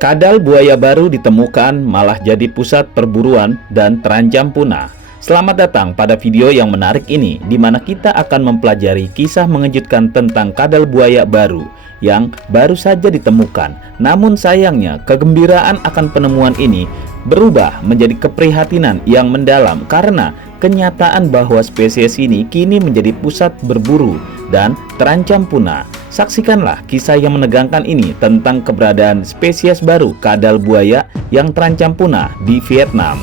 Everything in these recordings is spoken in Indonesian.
Kadal buaya baru ditemukan malah jadi pusat perburuan dan terancam punah. Selamat datang pada video yang menarik ini, di mana kita akan mempelajari kisah mengejutkan tentang kadal buaya baru yang baru saja ditemukan. Namun sayangnya, kegembiraan akan penemuan ini berubah menjadi keprihatinan yang mendalam karena kenyataan bahwa spesies ini kini menjadi pusat berburu dan terancam punah. Saksikanlah kisah yang menegangkan ini tentang keberadaan spesies baru kadal buaya yang terancam punah di Vietnam.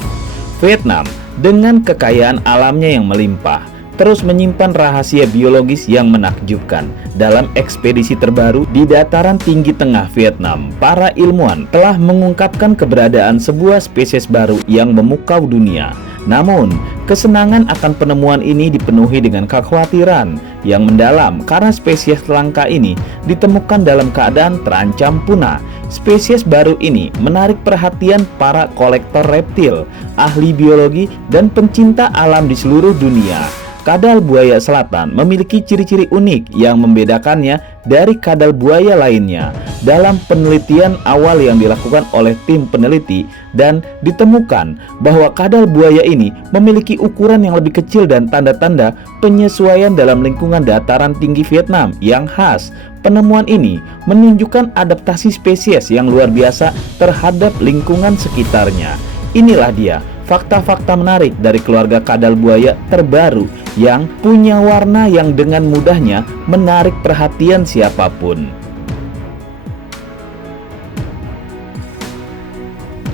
Vietnam dengan kekayaan alamnya yang melimpah terus menyimpan rahasia biologis yang menakjubkan. Dalam ekspedisi terbaru di dataran tinggi tengah Vietnam, para ilmuwan telah mengungkapkan keberadaan sebuah spesies baru yang memukau dunia. Namun, kesenangan akan penemuan ini dipenuhi dengan kekhawatiran yang mendalam karena spesies langka ini ditemukan dalam keadaan terancam punah. Spesies baru ini menarik perhatian para kolektor reptil, ahli biologi, dan pencinta alam di seluruh dunia. Kadal buaya selatan memiliki ciri-ciri unik yang membedakannya dari kadal buaya lainnya. Dalam penelitian awal yang dilakukan oleh tim peneliti, dan ditemukan bahwa kadal buaya ini memiliki ukuran yang lebih kecil dan tanda-tanda penyesuaian dalam lingkungan dataran tinggi Vietnam yang khas. Penemuan ini menunjukkan adaptasi spesies yang luar biasa terhadap lingkungan sekitarnya. Inilah dia fakta-fakta menarik dari keluarga kadal buaya terbaru yang punya warna yang dengan mudahnya menarik perhatian siapapun.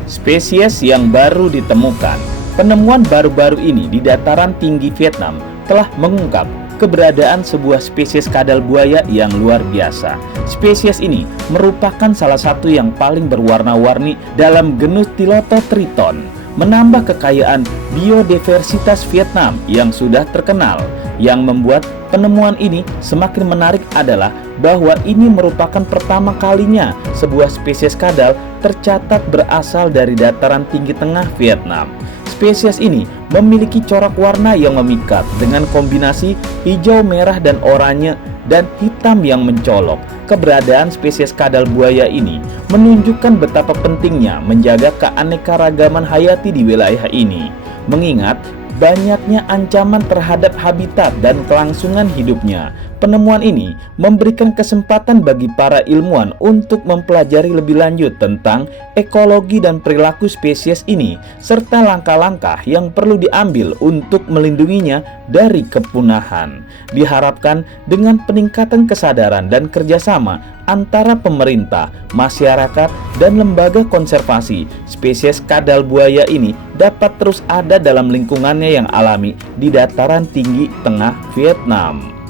Spesies yang baru ditemukan. Penemuan baru-baru ini di dataran tinggi Vietnam telah mengungkap keberadaan sebuah spesies kadal buaya yang luar biasa. Spesies ini merupakan salah satu yang paling berwarna-warni dalam genus Tylototriton, menambah kekayaan biodiversitas Vietnam yang sudah terkenal. Yang membuat penemuan ini semakin menarik adalah bahwa ini merupakan pertama kalinya sebuah spesies kadal tercatat berasal dari dataran tinggi tengah Vietnam. Spesies ini memiliki corak warna yang memikat dengan kombinasi hijau, merah, dan oranye dan hitam yang mencolok. Keberadaan spesies kadal buaya ini menunjukkan betapa pentingnya menjaga keanekaragaman hayati di wilayah ini, mengingat banyaknya ancaman terhadap habitat dan kelangsungan hidupnya. Penemuan ini memberikan kesempatan bagi para ilmuwan untuk mempelajari lebih lanjut tentang ekologi dan perilaku spesies ini, serta langkah-langkah yang perlu diambil untuk melindunginya dari kepunahan. Diharapkan dengan peningkatan kesadaran dan kerjasama antara pemerintah, masyarakat, dan lembaga konservasi, spesies kadal buaya ini dapat terus ada dalam lingkungannya yang alami di dataran tinggi tengah Vietnam.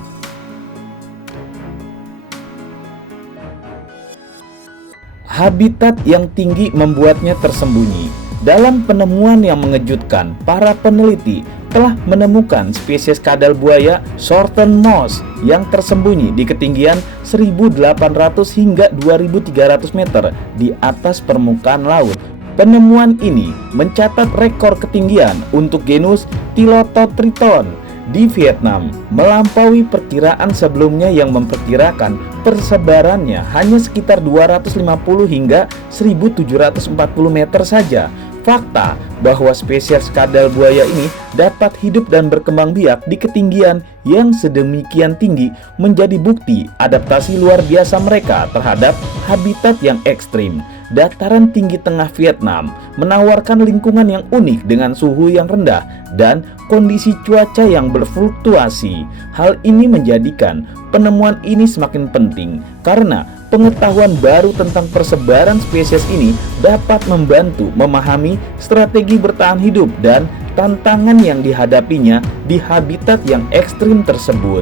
Habitat yang tinggi membuatnya tersembunyi. Dalam penemuan yang mengejutkan, para peneliti telah menemukan spesies kadal buaya Shorten Moss yang tersembunyi di ketinggian 1.800 hingga 2.300 meter di atas permukaan laut. Penemuan ini mencatat rekor ketinggian untuk genus Tylototriton di Vietnam, melampaui perkiraan sebelumnya yang memperkirakan persebarannya hanya sekitar 250 hingga 1.740 meter saja. Fakta bahwa spesies kadal buaya ini dapat hidup dan berkembang biak di ketinggian yang sedemikian tinggi menjadi bukti adaptasi luar biasa mereka terhadap habitat yang ekstrim. Dataran tinggi tengah Vietnam menawarkan lingkungan yang unik dengan suhu yang rendah dan kondisi cuaca yang berfluktuasi. Hal ini menjadikan penemuan ini semakin penting karena pengetahuan baru tentang persebaran spesies ini dapat membantu memahami strategi bertahan hidup dan tantangan yang dihadapinya di habitat yang ekstrim tersebut.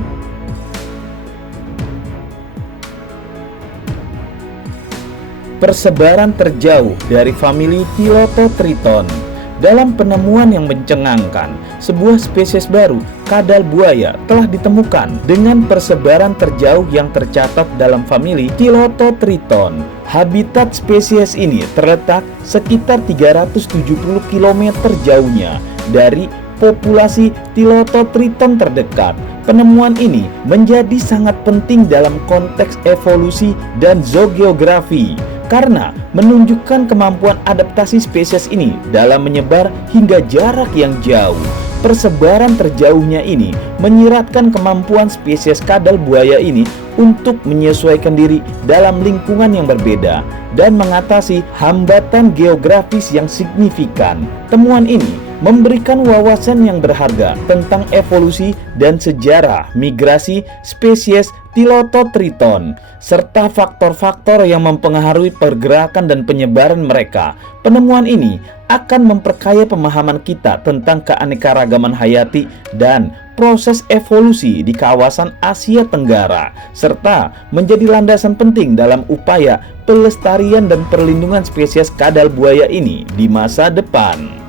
Persebaran terjauh dari famili Tylototriton. Dalam penemuan yang mencengangkan, sebuah spesies baru kadal buaya telah ditemukan dengan persebaran terjauh yang tercatat dalam famili Tylototriton. Habitat spesies ini terletak sekitar 370 km jauhnya dari populasi Tylototriton terdekat. Penemuan ini menjadi sangat penting dalam konteks evolusi dan zoogeografi karena menunjukkan kemampuan adaptasi spesies ini dalam menyebar hingga jarak yang jauh. Persebaran terjauhnya ini menyiratkan kemampuan spesies kadal buaya ini untuk menyesuaikan diri dalam lingkungan yang berbeda dan mengatasi hambatan geografis yang signifikan. Temuan ini memberikan wawasan yang berharga tentang evolusi dan sejarah migrasi spesies Tilototriton serta faktor-faktor yang mempengaruhi pergerakan dan penyebaran mereka. Penemuan ini akan memperkaya pemahaman kita tentang keanekaragaman hayati dan proses evolusi di kawasan Asia Tenggara, serta menjadi landasan penting dalam upaya pelestarian dan perlindungan spesies kadal buaya ini di masa depan.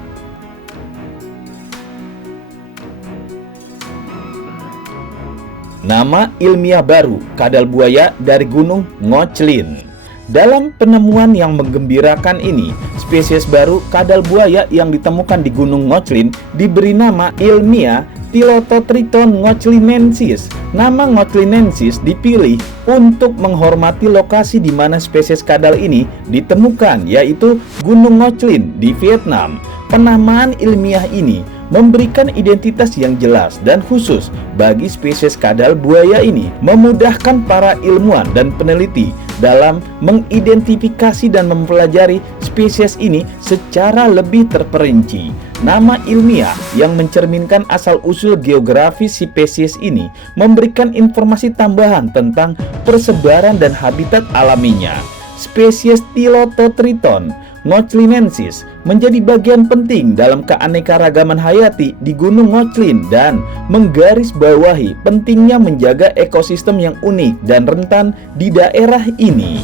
Nama ilmiah baru kadal buaya dari Gunung Ngoclin. Dalam penemuan yang menggembirakan ini, spesies baru kadal buaya yang ditemukan di Gunung Ngoclin diberi nama ilmiah Tilototriton ngoclinensis. Nama ngoclinensis dipilih untuk menghormati lokasi di mana spesies kadal ini ditemukan, yaitu Gunung Ngoclin di Vietnam. Penamaan ilmiah ini memberikan identitas yang jelas dan khusus bagi spesies kadal buaya ini, memudahkan para ilmuwan dan peneliti dalam mengidentifikasi dan mempelajari spesies ini secara lebih terperinci. Nama ilmiah yang mencerminkan asal-usul geografis spesies ini memberikan informasi tambahan tentang persebaran dan habitat alaminya. Spesies Tilototriton ngoclinensis menjadi bagian penting dalam keanekaragaman hayati di Gunung Ngoclin dan menggarisbawahi pentingnya menjaga ekosistem yang unik dan rentan di daerah ini.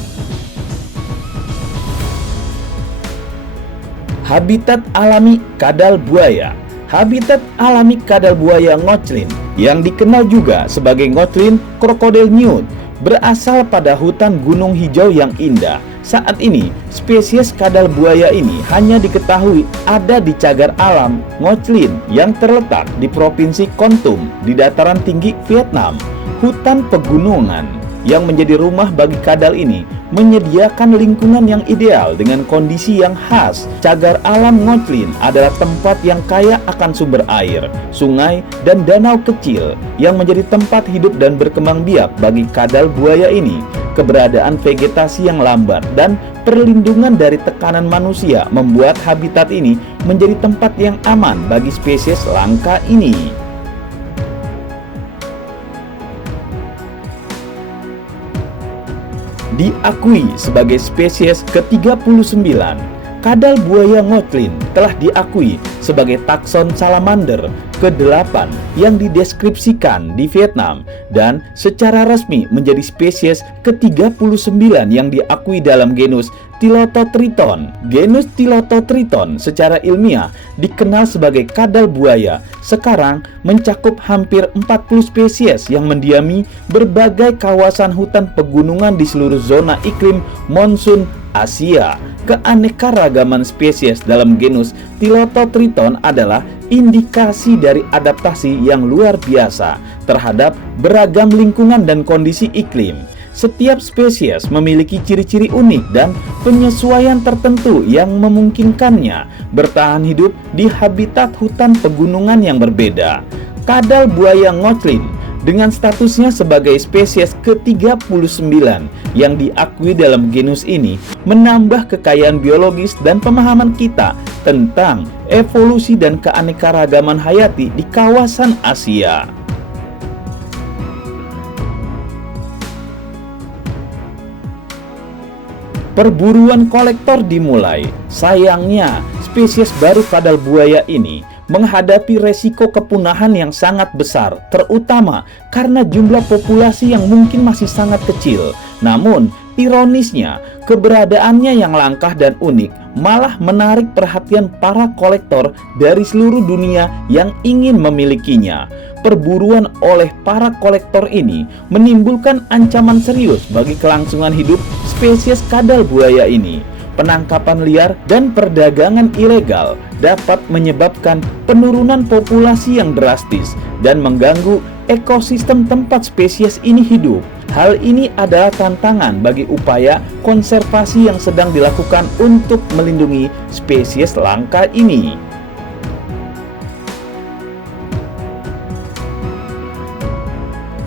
Habitat alami kadal buaya. Habitat alami kadal buaya Ngoclin yang dikenal juga sebagai Ngoclin Crocodile Nude berasal pada hutan gunung hijau yang indah. Saat ini, spesies kadal buaya ini hanya diketahui ada di cagar alam Ngoclin yang terletak di Provinsi Kon Tum di dataran tinggi Vietnam. Hutan pegunungan yang menjadi rumah bagi kadal ini menyediakan lingkungan yang ideal dengan kondisi yang khas. Cagar alam Ngoclin adalah tempat yang kaya akan sumber air, sungai, dan danau kecil yang menjadi tempat hidup dan berkembang biak bagi kadal buaya ini. Keberadaan vegetasi yang lambat dan perlindungan dari tekanan manusia membuat habitat ini menjadi tempat yang aman bagi spesies langka ini. Diakui sebagai spesies ke-39, kadal buaya Ngoclin telah diakui sebagai takson salamander ke-8 yang dideskripsikan di Vietnam dan secara resmi menjadi spesies ke-39 yang diakui dalam genus Tilototriton. Genus Tilototriton secara ilmiah dikenal sebagai kadal buaya sekarang mencakup hampir 40 spesies yang mendiami berbagai kawasan hutan pegunungan di seluruh zona iklim monsun Asia. Keanekaragaman spesies dalam genus Tilototriton adalah indikasi dari adaptasi yang luar biasa terhadap beragam lingkungan dan kondisi iklim. Setiap spesies memiliki ciri-ciri unik dan penyesuaian tertentu yang memungkinkannya bertahan hidup di habitat hutan pegunungan yang berbeda. Kadal buaya Ngoclin dengan statusnya sebagai spesies ke-39 yang diakui dalam genus ini menambah kekayaan biologis dan pemahaman kita tentang evolusi dan keanekaragaman hayati di kawasan Asia. Perburuan kolektor dimulai. Sayangnya, spesies baru kadal buaya ini menghadapi resiko kepunahan yang sangat besar, terutama karena jumlah populasi yang mungkin masih sangat kecil. Namun, ironisnya, keberadaannya yang langka dan unik malah menarik perhatian para kolektor dari seluruh dunia yang ingin memilikinya. Perburuan oleh para kolektor ini menimbulkan ancaman serius bagi kelangsungan hidup spesies kadal buaya ini. Penangkapan liar dan perdagangan ilegal dapat menyebabkan penurunan populasi yang drastis dan mengganggu ekosistem tempat spesies ini hidup. Hal ini adalah tantangan bagi upaya konservasi yang sedang dilakukan untuk melindungi spesies langka ini.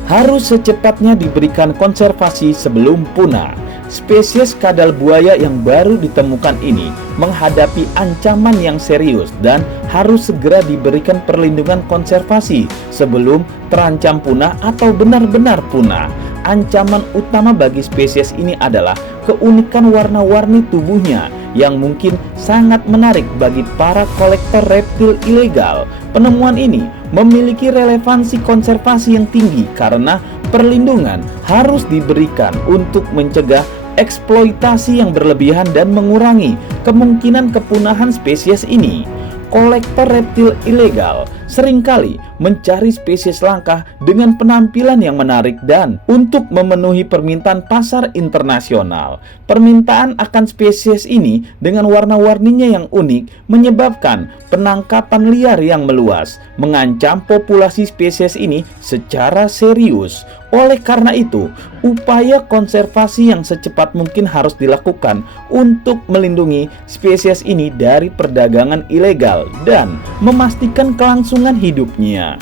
Harus secepatnya diberikan konservasi sebelum punah. Spesies kadal buaya yang baru ditemukan ini menghadapi ancaman yang serius dan harus segera diberikan perlindungan konservasi sebelum terancam punah atau benar-benar punah. Ancaman utama bagi spesies ini adalah keunikan warna-warni tubuhnya yang mungkin sangat menarik bagi para kolektor reptil ilegal. Penemuan ini memiliki relevansi konservasi yang tinggi karena perlindungan harus diberikan untuk mencegah eksploitasi yang berlebihan dan mengurangi kemungkinan kepunahan spesies ini. Kolektor reptil ilegal seringkali mencari spesies langka dengan penampilan yang menarik dan untuk memenuhi permintaan pasar internasional. Permintaan akan spesies ini dengan warna-warninya yang unik menyebabkan penangkapan liar yang meluas, mengancam populasi spesies ini secara serius. Oleh karena itu, upaya konservasi yang secepat mungkin harus dilakukan untuk melindungi spesies ini dari perdagangan ilegal dan memastikan kelangsungan hidupnya.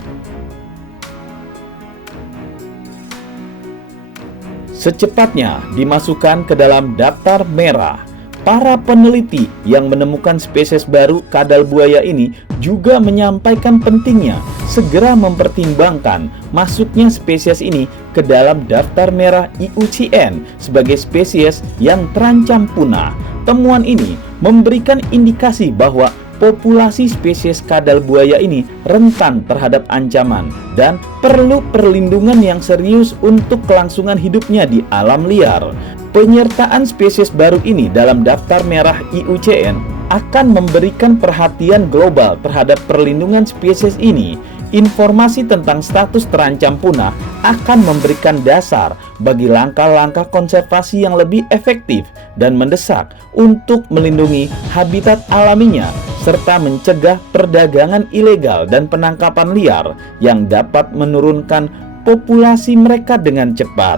Secepatnya dimasukkan ke dalam daftar merah. Para peneliti yang menemukan spesies baru kadal buaya ini juga menyampaikan pentingnya segera mempertimbangkan masuknya spesies ini ke dalam daftar merah IUCN sebagai spesies yang terancam punah. Temuan ini memberikan indikasi bahwa populasi spesies kadal buaya ini rentan terhadap ancaman dan perlu perlindungan yang serius untuk kelangsungan hidupnya di alam liar. Penyertaan spesies baru ini dalam daftar merah IUCN akan memberikan perhatian global terhadap perlindungan spesies ini. Informasi tentang status terancam punah akan memberikan dasar bagi langkah-langkah konservasi yang lebih efektif dan mendesak untuk melindungi habitat alaminya serta mencegah perdagangan ilegal dan penangkapan liar yang dapat menurunkan populasi mereka dengan cepat.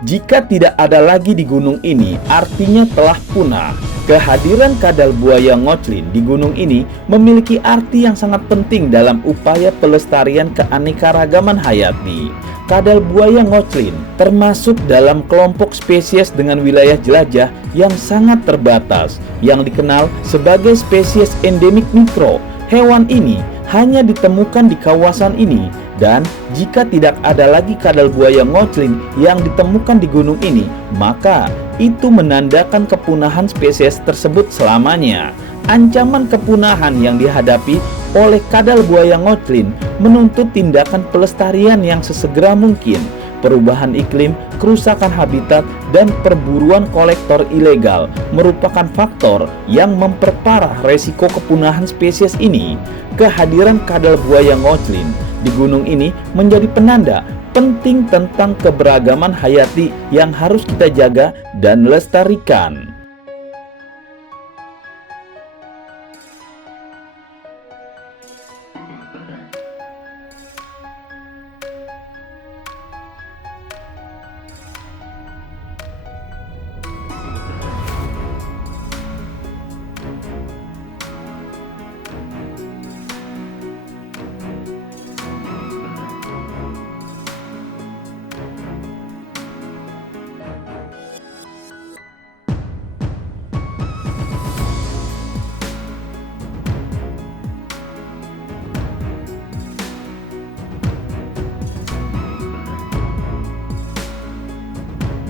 Jika tidak ada lagi di gunung ini, artinya telah punah. Kehadiran kadal buaya ngoclin di gunung ini memiliki arti yang sangat penting dalam upaya pelestarian keanekaragaman hayati. Kadal buaya ngoclin termasuk dalam kelompok spesies dengan wilayah jelajah yang sangat terbatas, yang dikenal sebagai spesies endemik mikro. Hewan ini hanya ditemukan di kawasan ini, dan jika tidak ada lagi kadal buaya ngoclin yang ditemukan di gunung ini, maka itu menandakan kepunahan spesies tersebut selamanya. Ancaman kepunahan yang dihadapi oleh kadal buaya ngoclin menuntut tindakan pelestarian yang sesegera mungkin. Perubahan iklim, kerusakan habitat, dan perburuan kolektor ilegal merupakan faktor yang memperparah resiko kepunahan spesies ini. Kehadiran kadal buaya ngoclin di gunung ini menjadi penanda penting tentang keberagaman hayati yang harus kita jaga dan lestarikan.